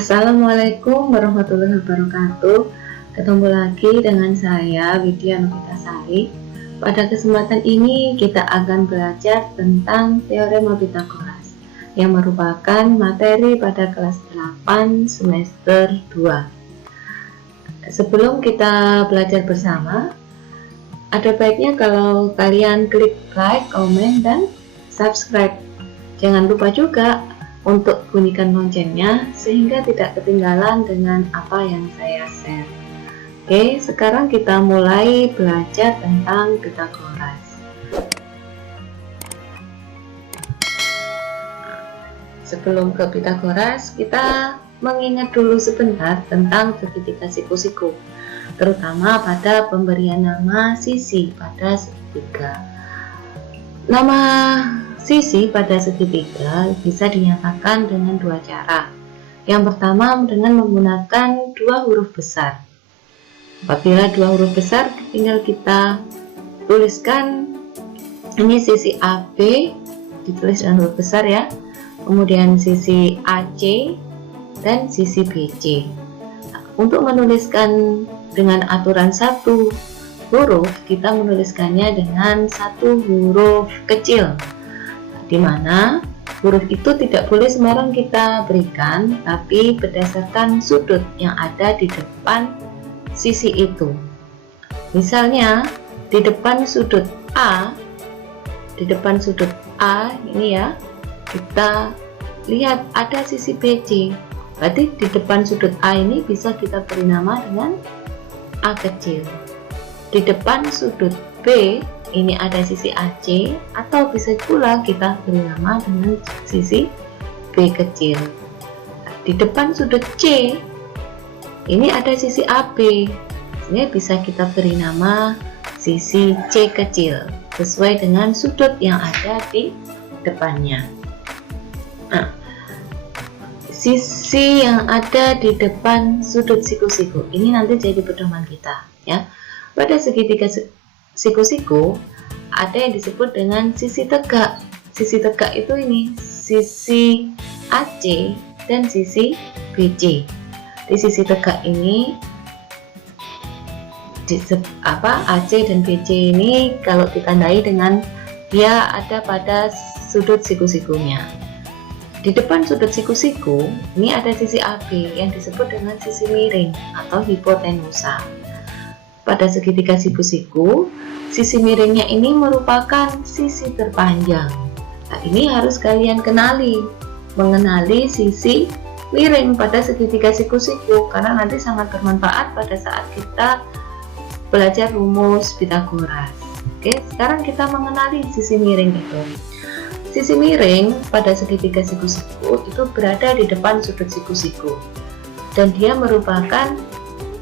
Assalamualaikum warahmatullahi wabarakatuh. Ketemu lagi dengan saya Widya Novitasari. Pada kesempatan ini kita akan belajar tentang Teorema Pythagoras yang merupakan materi pada kelas 8 semester 2. Sebelum kita belajar bersama, ada baiknya kalau kalian klik like, comment, dan subscribe. Jangan lupa juga untuk bunyikan loncengnya sehingga tidak ketinggalan dengan apa yang saya share. Oke, sekarang kita mulai belajar tentang Pythagoras. Sebelum ke Pythagoras, kita mengingat dulu sebentar tentang segitiga siku-siku, terutama pada pemberian nama sisi pada segitiga. Nama sisi pada segitiga bisa dinyatakan dengan dua cara. Yang pertama dengan menggunakan dua huruf besar. Apabila dua huruf besar, tinggal kita tuliskan ini sisi AB, ditulis dengan huruf besar ya. Kemudian sisi AC dan sisi BC. Untuk menuliskan dengan aturan satu huruf, kita menuliskannya dengan satu huruf kecil, di mana huruf itu tidak boleh sembarang kita berikan, tapi berdasarkan sudut yang ada di depan sisi itu. Misalnya di depan sudut A, ini ya, kita lihat ada sisi BC. Berarti di depan sudut A ini bisa kita beri nama dengan A kecil. Di depan sudut B ini ada sisi AC, atau bisa pula kita beri nama dengan sisi B kecil. Di depan sudut C ini ada sisi AB, ini bisa kita beri nama sisi C kecil sesuai dengan sudut yang ada di depannya. Nah, sisi yang ada di depan sudut siku-siku ini nanti jadi pedoman kita ya. Pada segitiga siku-siku ada yang disebut dengan sisi tegak. Sisi tegak itu ini sisi AC dan sisi BC. Di sisi tegak ini AC dan BC ini kalau ditandai dengan dia ada pada sudut siku-sikunya. Di depan sudut siku-siku ini ada sisi AB yang disebut dengan sisi miring atau hipotenusa. Pada segitiga siku-siku, sisi miringnya ini merupakan sisi terpanjang. Nah, ini harus kalian mengenali sisi miring pada segitiga siku-siku, karena nanti sangat bermanfaat pada saat kita belajar rumus Pythagoras. Oke, sekarang kita mengenali sisi miring itu. Sisi miring pada segitiga siku-siku itu berada di depan sudut siku-siku, dan dia merupakan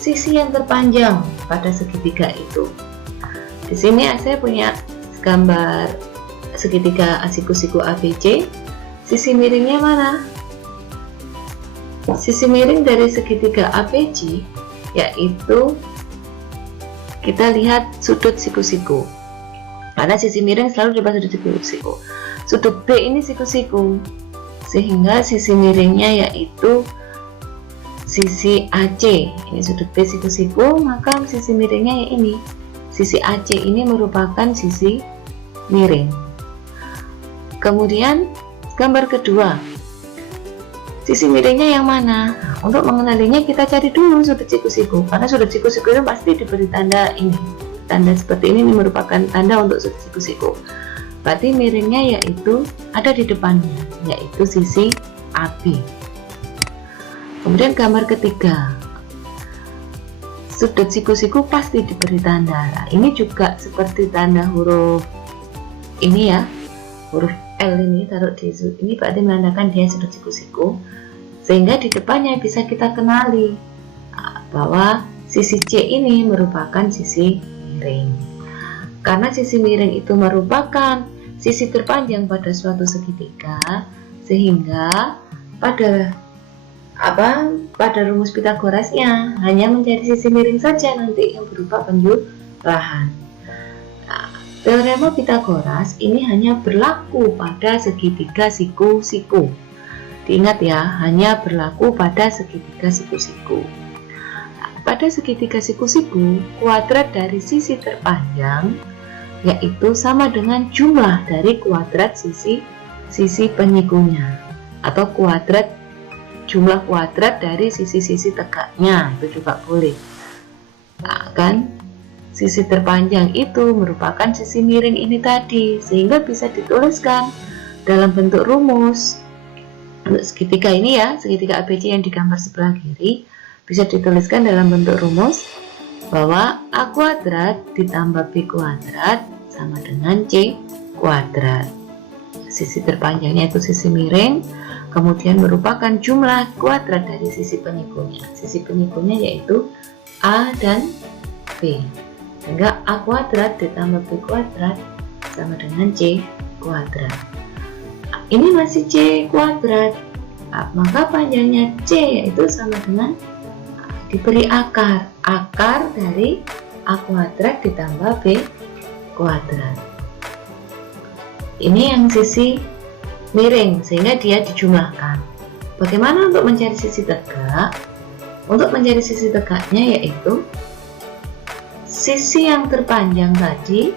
sisi yang terpanjang pada segitiga itu. Di sini saya punya gambar segitiga siku-siku ABC. Sisi miringnya mana? Sisi miring dari segitiga ABC yaitu kita lihat sudut siku-siku. Karena sisi miring selalu di depan sudut siku-siku. Sudut B ini siku-siku, sehingga sisi miringnya yaitu sisi AC. Ini sudut B siku-siku, maka sisi miringnya ya ini. Sisi AC ini merupakan sisi miring. Kemudian gambar kedua, sisi miringnya yang mana? Untuk mengenalinya kita cari dulu sudut siku-siku, karena sudut siku-siku itu pasti diberi tanda ini. Tanda seperti ini merupakan tanda untuk sudut siku-siku. Berarti miringnya yaitu ada di depannya, yaitu sisi AB. Kemudian gambar ketiga, sudut siku-siku pasti diberi tanda. Nah, ini juga seperti tanda huruf ini ya, huruf L ini taruh di ini berarti menandakan dia sudut siku-siku, sehingga di depannya bisa kita kenali bahwa sisi C ini merupakan sisi miring. Karena sisi miring itu merupakan sisi terpanjang pada suatu segitiga, sehingga pada rumus Pythagorasnya hanya menjadi sisi miring saja nanti yang berupa penjumlahan. Nah, teorema Pythagoras ini hanya berlaku pada segitiga siku-siku. Diingat ya, hanya berlaku pada segitiga siku-siku. Pada segitiga siku-siku, kuadrat dari sisi terpanjang yaitu sama dengan jumlah dari kuadrat sisi penyikunya, atau jumlah kuadrat dari sisi-sisi tegaknya, itu juga boleh. Nah, kan sisi terpanjang itu merupakan sisi miring ini tadi, sehingga bisa dituliskan dalam bentuk rumus. Untuk segitiga ini ya, segitiga ABC yang digambar sebelah kiri, bisa dituliskan dalam bentuk rumus bahwa A kuadrat ditambah B kuadrat sama dengan C kuadrat. Sisi terpanjangnya itu sisi miring, kemudian merupakan jumlah kuadrat dari sisi penyikunya. Sisi penyikunya yaitu A dan B. Sehingga A kuadrat ditambah B kuadrat sama dengan C kuadrat. Ini masih C kuadrat, maka panjangnya C yaitu sama dengan diberi akar dari A kuadrat ditambah B kuadrat. Ini yang sisi miring, sehingga dia dijumlahkan. Bagaimana untuk mencari sisi tegak? Untuk mencari sisi tegaknya yaitu sisi yang terpanjang tadi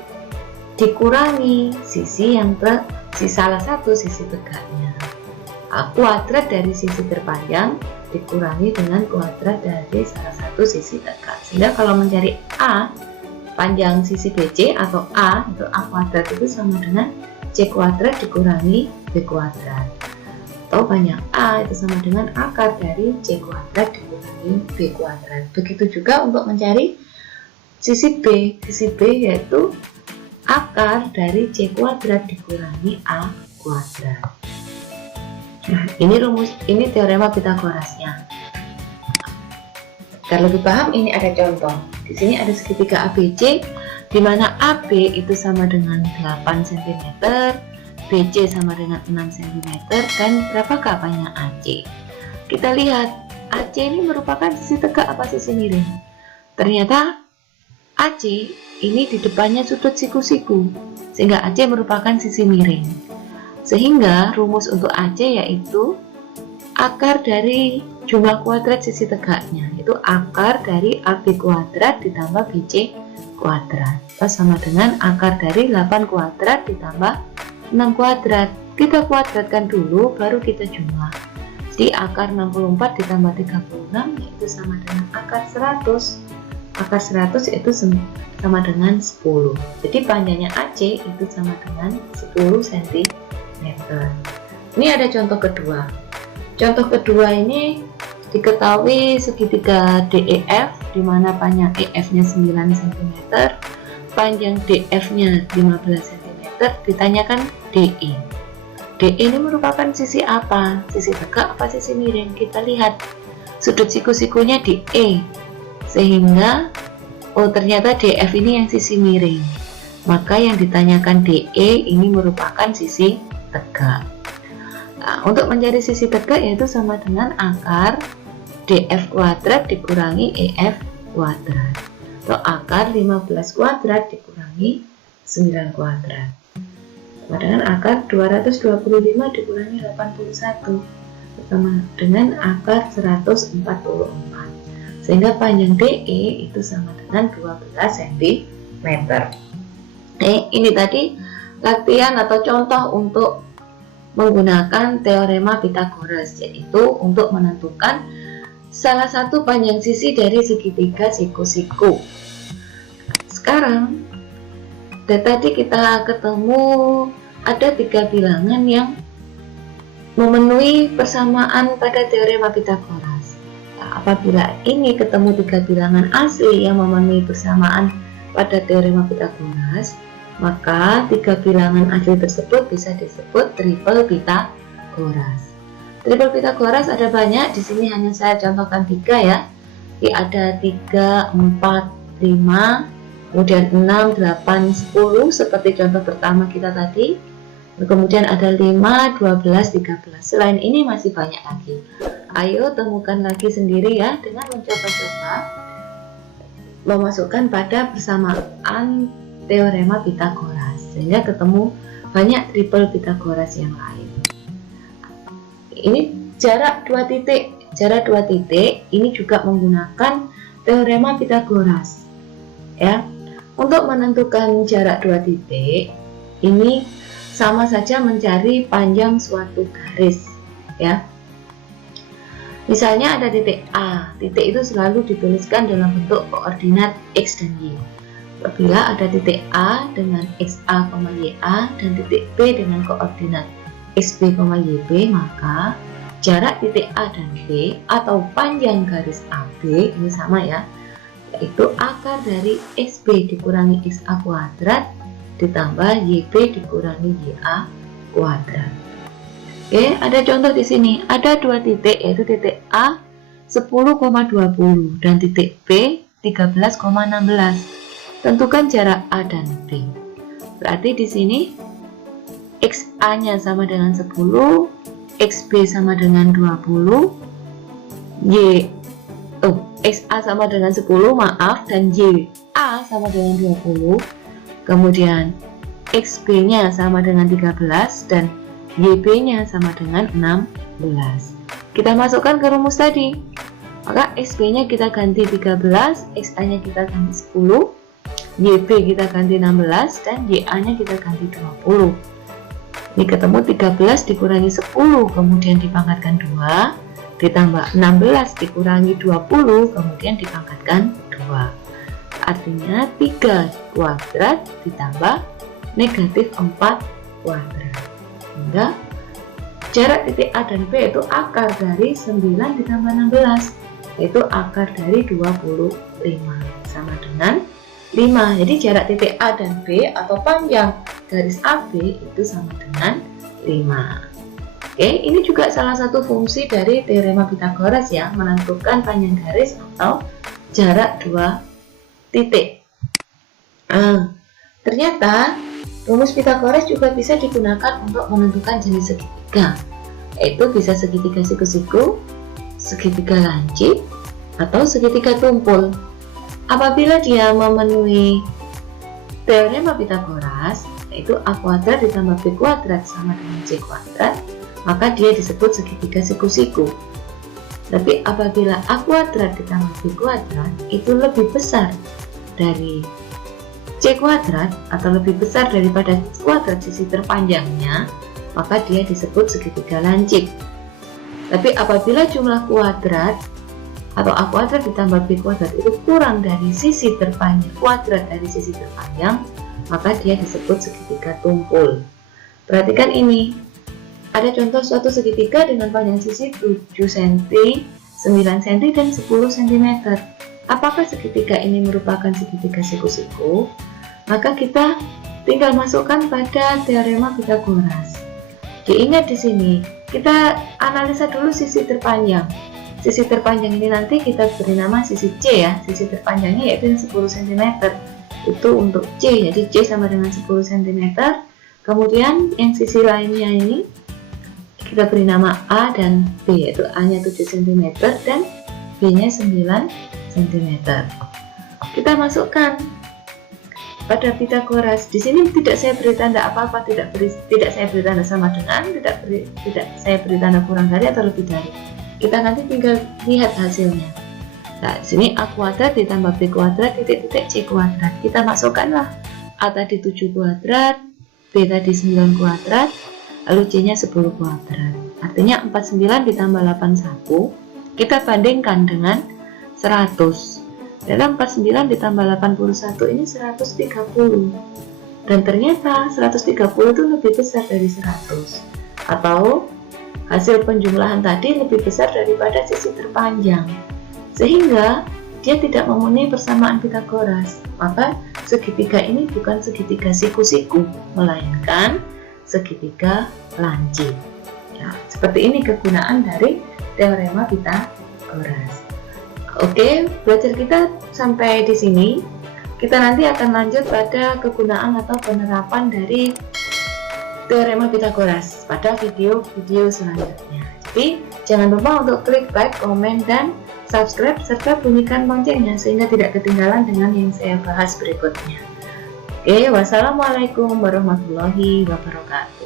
dikurangi salah satu sisi tegaknya. A kuadrat dari sisi terpanjang dikurangi dengan kuadrat dari salah satu sisi tegak. Sehingga kalau mencari A, panjang sisi BC atau A, itu A kuadrat itu sama dengan C kuadrat dikurangi B kuadrat. Atau panjang A itu sama dengan akar dari C kuadrat dikurangi B kuadrat. Begitu juga untuk mencari sisi B. Sisi B yaitu akar dari C kuadrat dikurangi A kuadrat. Nah, ini teorema Pitagorasnya. Agar lebih paham, ini ada contoh. Di sini ada segitiga ABC, di mana AB itu sama dengan 8 cm, BC sama dengan 6 cm, dan berapakah panjang AC? Kita lihat, AC ini merupakan sisi tegak apa sisi miring? Ternyata AC ini di depannya sudut siku-siku, sehingga AC merupakan sisi miring. Sehingga rumus untuk AC yaitu akar dari jumlah kuadrat sisi tegaknya, itu akar dari AB kuadrat ditambah BC kuadrat, sama dengan akar dari 8 kuadrat ditambah 6 kuadrat. Kita kuadratkan dulu, baru kita jumlah. Jadi akar 64 ditambah 36 yaitu sama dengan akar 100. Akar 100 itu sama dengan 10. Jadi panjangnya AC itu sama dengan 10 cm. Ini ada contoh kedua. Contoh kedua ini diketahui segitiga DEF, di mana panjang EF-nya 9 cm, panjang DF-nya 15 cm. Ditanyakan DE. DE ini merupakan sisi apa? Sisi tegak apa sisi miring? Kita lihat sudut siku-sikunya di E, sehingga ternyata DF ini yang sisi miring. Maka yang ditanyakan DE ini merupakan sisi tegak. Nah, untuk mencari sisi tegak yaitu sama dengan akar DF kuadrat dikurangi EF kuadrat, atau akar 15 kuadrat dikurangi 9 kuadrat, sama dengan akar 225 dikurangi 81, sama dengan akar 144. Sehingga panjang DE itu sama dengan 12 cm. Ini tadi latihan atau contoh untuk menggunakan teorema Pitagoras, yaitu untuk menentukan salah satu panjang sisi dari segitiga siku-siku. Sekarang tadi kita ketemu ada 3 bilangan yang memenuhi persamaan pada teorema Pitagoras. Nah, apabila ini ketemu 3 bilangan asli yang memenuhi persamaan pada teorema Pitagoras, maka 3 bilangan asli tersebut bisa disebut triple Pitagoras. Triple Pitagoras ada banyak, di sini hanya saya contohkan 3 ya. Jadi ada 3, 4, 5, kemudian 6, 8, 10 seperti contoh pertama kita tadi. Kemudian ada 5, 12, 13. Selain ini masih banyak lagi. Ayo temukan lagi sendiri ya dengan mencoba-coba memasukkan pada persamaan teorema Pitagoras, sehingga ketemu banyak triple Pitagoras yang lain. Ini jarak 2 titik. Jarak 2 titik ini juga menggunakan teorema Pythagoras. Ya. Untuk menentukan jarak 2 titik, ini sama saja mencari panjang suatu garis, ya. Misalnya ada titik A. Titik itu selalu dituliskan dalam bentuk koordinat X dan Y. Apabila ada titik A dengan XA, YA dan titik B dengan koordinat XB, YB, maka jarak titik A dan B atau panjang garis AB ini sama ya, yaitu akar dari XB dikurangi XA kuadrat ditambah YB dikurangi YA kuadrat. Oke, ada contoh di sini. Ada 2 titik, yaitu titik A 10,20 dan titik B 13,16. Tentukan jarak A dan B. Berarti di sini XA-nya sama dengan 10, XB sama dengan 20, XA sama dengan 10, maaf, dan YA sama dengan 20. Kemudian XB-nya sama dengan 13 dan YB-nya sama dengan 16. Kita masukkan ke rumus tadi. Maka XB-nya kita ganti 13, XA-nya kita ganti 10, YB kita ganti 16, dan YA-nya kita ganti 20. Ini ketemu 13 dikurangi 10, kemudian dipangkatkan 2, ditambah 16 dikurangi 20, kemudian dipangkatkan 2. Artinya 3 kuadrat ditambah negatif 4 kuadrat. Sehingga jarak titik A dan B itu akar dari 9 ditambah 16, yaitu akar dari 25 sama dengan 5. Jadi jarak titik A dan B atau panjang garis AB itu sama dengan 5. Oke, ini juga salah satu fungsi dari teorema Pythagoras ya, menentukan panjang garis atau jarak 2 titik. Ternyata rumus Pythagoras juga bisa digunakan untuk menentukan jenis segitiga, yaitu bisa segitiga siku-siku, segitiga lancip, atau segitiga tumpul. Apabila dia memenuhi teorema Pythagoras, yaitu A kuadrat ditambah B kuadrat sama dengan C kuadrat, maka dia disebut segitiga siku-siku. Tapi apabila A kuadrat ditambah B kuadrat itu lebih besar dari C kuadrat atau lebih besar daripada kuadrat sisi terpanjangnya, maka dia disebut segitiga lancip. Tapi apabila jumlah kuadrat atau A kuadrat ditambah B kuadrat itu kurang dari sisi terpanjang, kuadrat dari sisi terpanjang, maka dia disebut segitiga tumpul. Perhatikan ini, ada contoh suatu segitiga dengan panjang sisi 7 cm, 9 cm, dan 10 cm. Apakah segitiga ini merupakan segitiga siku-siku? Maka kita tinggal masukkan pada teorema Pythagoras. Diingat di sini, kita analisa dulu sisi terpanjang. Sisi terpanjang ini nanti kita beri nama sisi C ya. Sisi terpanjangnya yaitu 10 cm. Itu untuk C, jadi C sama dengan 10 cm. Kemudian yang sisi lainnya ini kita beri nama A dan B, yaitu A-nya 7 cm dan B-nya 9 cm. Kita masukkan pada Pythagoras. Di sini tidak saya beri tanda apa-apa, tidak saya beri tanda sama dengan, tidak saya beri tanda kurang dari atau lebih dari. Kita nanti tinggal lihat hasilnya. Nah, di sini A kuadrat ditambah B kuadrat titik-titik C kuadrat. Kita masukkanlah A tadi 7 kuadrat, B tadi 9 kuadrat, lalu C-nya 10 kuadrat. Artinya 49 ditambah 81 kita bandingkan dengan 100. Dalam 49 ditambah 81 ini 130. Dan ternyata 130 itu lebih besar dari 100. Atau hasil penjumlahan tadi lebih besar daripada sisi terpanjang. Sehingga dia tidak memenuhi persamaan Pythagoras. Maka segitiga ini bukan segitiga siku-siku, melainkan segitiga lancip. Ya, seperti ini kegunaan dari teorema Pythagoras. Oke, belajar kita sampai di sini. Kita nanti akan lanjut pada kegunaan atau penerapan dari teorema Pythagoras pada video-video selanjutnya. Jadi, jangan lupa untuk klik like, komen, dan subscribe, serta bunyikan loncengnya sehingga tidak ketinggalan dengan yang saya bahas berikutnya. Oke, wassalamualaikum warahmatullahi wabarakatuh.